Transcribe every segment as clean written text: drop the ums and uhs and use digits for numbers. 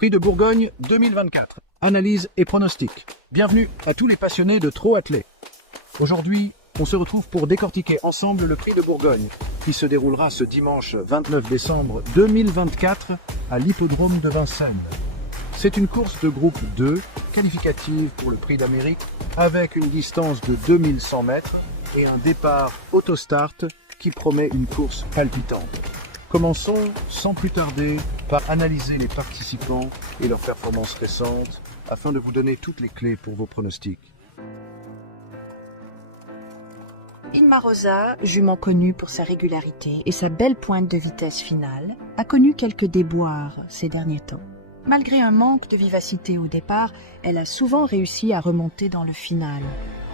Prix de Bourgogne 2024. Analyse et pronostic. Bienvenue à tous les passionnés de trot attelé. Aujourd'hui, on se retrouve pour décortiquer ensemble le Prix de Bourgogne, qui se déroulera ce dimanche 29 décembre 2024 à l'hippodrome de Vincennes. C'est une course de groupe 2, qualificative pour le Prix d'Amérique, avec une distance de 2100 mètres et un départ autostart qui promet une course palpitante. Commençons sans plus tarder par analyser les participants et leurs performances récentes afin de vous donner toutes les clés pour vos pronostics. Inmarosa, jument connu pour sa régularité et sa belle pointe de vitesse finale, a connu quelques déboires ces derniers temps. Malgré un manque de vivacité au départ, elle a souvent réussi à remonter dans le final.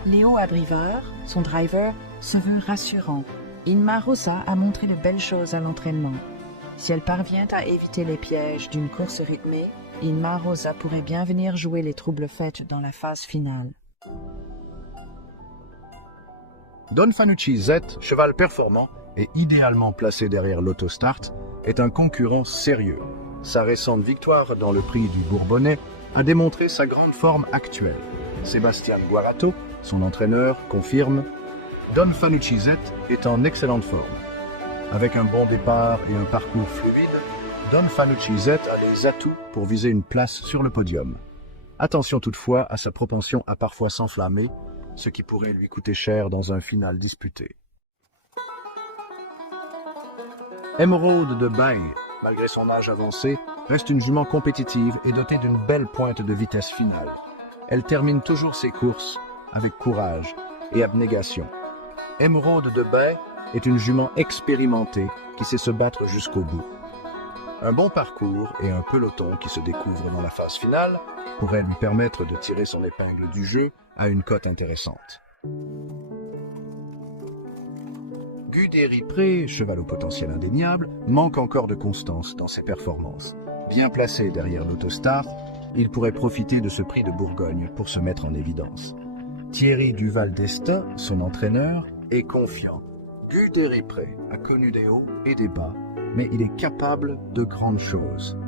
Léo Abrivard, son driver, se veut rassurant. Inmarosa a montré de belles choses à l'entraînement. Si elle parvient à éviter les pièges d'une course rythmée, Inmarosa pourrait bien venir jouer les troubles faits dans la phase finale. Don Fanucci Z, cheval performant et idéalement placé derrière l'autostart, est un concurrent sérieux. Sa récente victoire dans le Prix du Bourbonnais a démontré sa grande forme actuelle. Sébastien Guarato, son entraîneur, confirme « Don Fanucci Z est en excellente forme. Avec un bon départ et un parcours fluide, Don Fanucci Z a les atouts pour viser une place sur le podium. Attention toutefois à sa propension à parfois s'enflammer, ce qui pourrait lui coûter cher dans un final disputé. Emeraude de Baye, malgré son âge avancé, reste une jument compétitive et dotée d'une belle pointe de vitesse finale. Elle termine toujours ses courses avec courage et abnégation. Emeraude de Baye est une jument expérimentée qui sait se battre jusqu'au bout. Un bon parcours et un peloton qui se découvre dans la phase finale pourraient lui permettre de tirer son épingle du jeu à une cote intéressante. Guderipré, cheval au potentiel indéniable, manque encore de constance dans ses performances. Bien placé derrière l'autostart, il pourrait profiter de ce Prix de Bourgogne pour se mettre en évidence. Thierry Duval d'Estaing, son entraîneur, est confiant. Guderipré a connu des hauts et des bas, mais il est capable de grandes choses.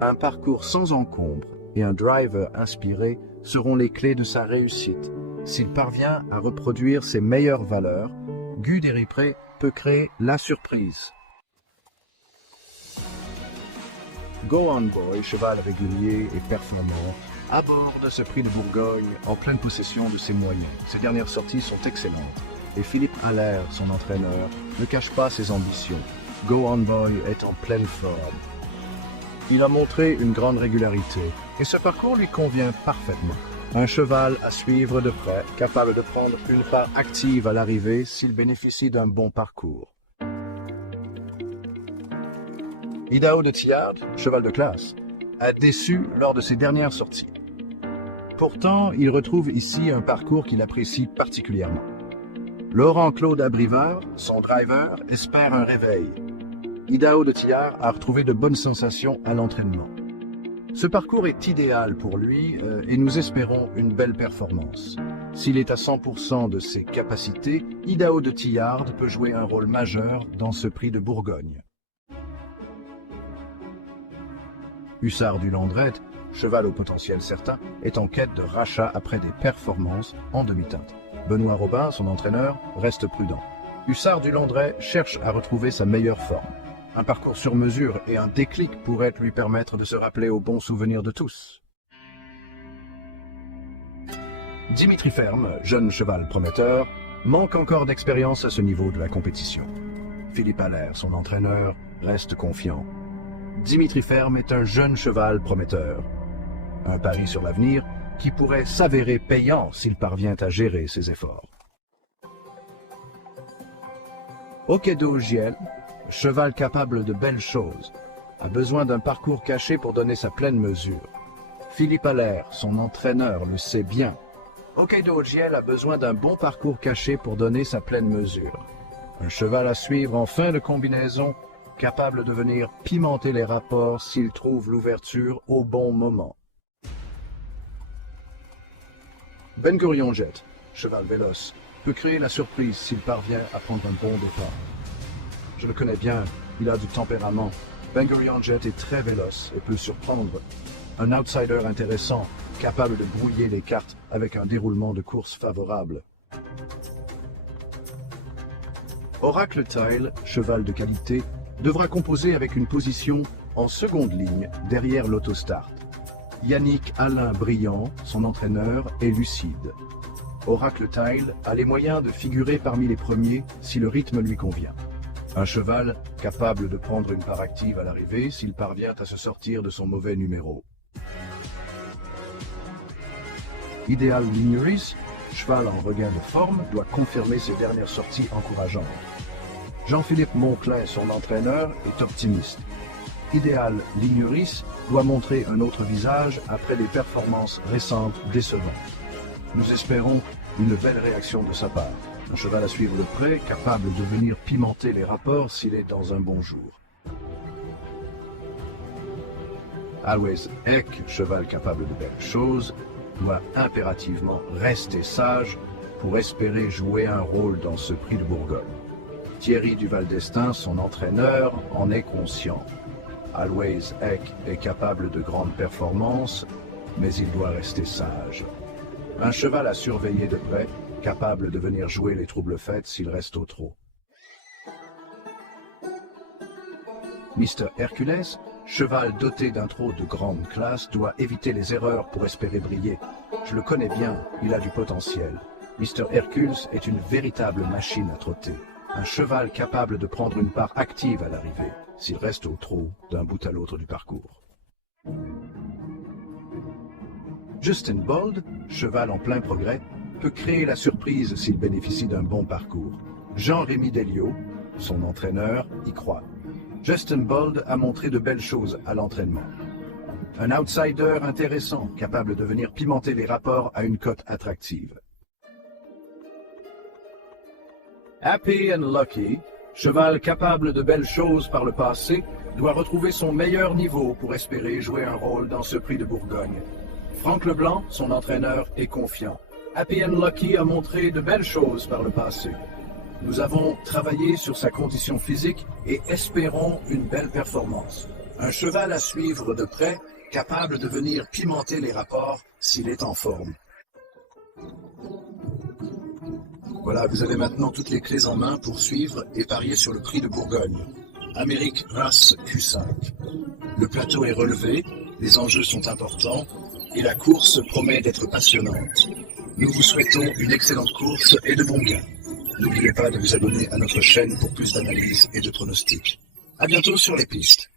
Un parcours sans encombre et un driver inspiré seront les clés de sa réussite. S'il parvient à reproduire ses meilleures valeurs, Guderipré peut créer la surprise. Go On Boy, cheval régulier et performant, aborde ce Prix de Bourgogne en pleine possession de ses moyens. Ses dernières sorties sont excellentes et Philippe Allaire, son entraîneur, ne cache pas ses ambitions. Go On Boy est en pleine forme. Il a montré une grande régularité et ce parcours lui convient parfaitement. Un cheval à suivre de près, capable de prendre une part active à l'arrivée s'il bénéficie d'un bon parcours. Idaho de Tillard, cheval de classe, a déçu lors de ses dernières sorties. Pourtant, il retrouve ici un parcours qu'il apprécie particulièrement. Laurent-Claude Abrivard, son driver, espère un réveil. Idaho de Tillard a retrouvé de bonnes sensations à l'entraînement. Ce parcours est idéal pour lui et nous espérons une belle performance. S'il est à 100% de ses capacités, Idaho de Tillard peut jouer un rôle majeur dans ce Prix de Bourgogne. Hussard du Landrette, cheval au potentiel certain, est en quête de rachat après des performances en demi-teinte. Benoît Robin, son entraîneur, reste prudent. Hussard du Landret cherche à retrouver sa meilleure forme. Un parcours sur mesure et un déclic pourraient lui permettre de se rappeler aux bons souvenirs de tous. Dimitri Ferme, jeune cheval prometteur, manque encore d'expérience à ce niveau de la compétition. Philippe Allaire, son entraîneur, reste confiant. Dimitri Ferme est un jeune cheval prometteur. Un pari sur l'avenir qui pourrait s'avérer payant s'il parvient à gérer ses efforts. Okedo Giel, cheval capable de belles choses, a besoin d'un parcours caché pour donner sa pleine mesure. Philippe Allaire, son entraîneur, le sait bien. Okedo Giel a besoin d'un bon parcours caché pour donner sa pleine mesure. Un cheval à suivre en fin de combinaison, capable de venir pimenter les rapports s'il trouve l'ouverture au bon moment. Ben Gurion Jet, cheval véloce, peut créer la surprise s'il parvient à prendre un bon départ. Je le connais bien, il a du tempérament Bangorian Jet est très véloce et peut surprendre. Un outsider intéressant, capable de brouiller les cartes avec un déroulement de course favorable. Oracle Tile, cheval de qualité, devra composer avec une position en seconde ligne derrière l'autostart. Yannick Alain Briand, son entraîneur, est lucide. Oracle Tile a les moyens de figurer parmi les premiers si le rythme lui convient. Un cheval capable de prendre une part active à l'arrivée s'il parvient à se sortir de son mauvais numéro. Ideal Ligneris, cheval en regain de forme, doit confirmer ses dernières sorties encourageantes. Jean-Philippe Monclin, son entraîneur, est optimiste. Ideal Ligneris doit montrer un autre visage après des performances récentes décevantes. Nous espérons une belle réaction de sa part. Un cheval à suivre de près, capable de venir pimenter les rapports s'il est dans un bon jour. Always Eck, cheval capable de belles choses, doit impérativement rester sage pour espérer jouer un rôle dans ce prix de Bourgogne. Thierry Duval d'Estaing, son entraîneur, en est conscient. Always Eck est capable de grandes performances, mais il doit rester sage. Un cheval à surveiller de près, capable de venir jouer les troubles fêtes s'il reste au trot. Mr. Hercules, cheval doté d'un trot de grande classe, doit éviter les erreurs pour espérer briller. Je le connais bien, il a du potentiel. Mr. Hercules est une véritable machine à trotter. Un cheval capable de prendre une part active à l'arrivée, s'il reste au trot d'un bout à l'autre du parcours. Justin Bold, cheval en plein progrès, peut créer la surprise s'il bénéficie d'un bon parcours. Jean-Rémy Delio, son entraîneur, y croit. Justin Bold a montré de belles choses à l'entraînement. Un outsider intéressant, capable de venir pimenter les rapports à une cote attractive. Happy and Lucky, cheval capable de belles choses par le passé, doit retrouver son meilleur niveau pour espérer jouer un rôle dans ce prix de Bourgogne. Franck Leblanc, son entraîneur, est confiant. Happy and Lucky a montré de belles choses par le passé. Nous avons travaillé sur sa condition physique et espérons une belle performance. Un cheval à suivre de près, capable de venir pimenter les rapports s'il est en forme. Voilà, vous avez maintenant toutes les clés en main pour suivre et parier sur le prix de Bourgogne. Amérique Race Q5. Le plateau est relevé, les enjeux sont importants et la course promet d'être passionnante. Nous vous souhaitons une excellente course et de bons gains. N'oubliez pas de vous abonner à notre chaîne pour plus d'analyses et de pronostics. À bientôt sur les pistes.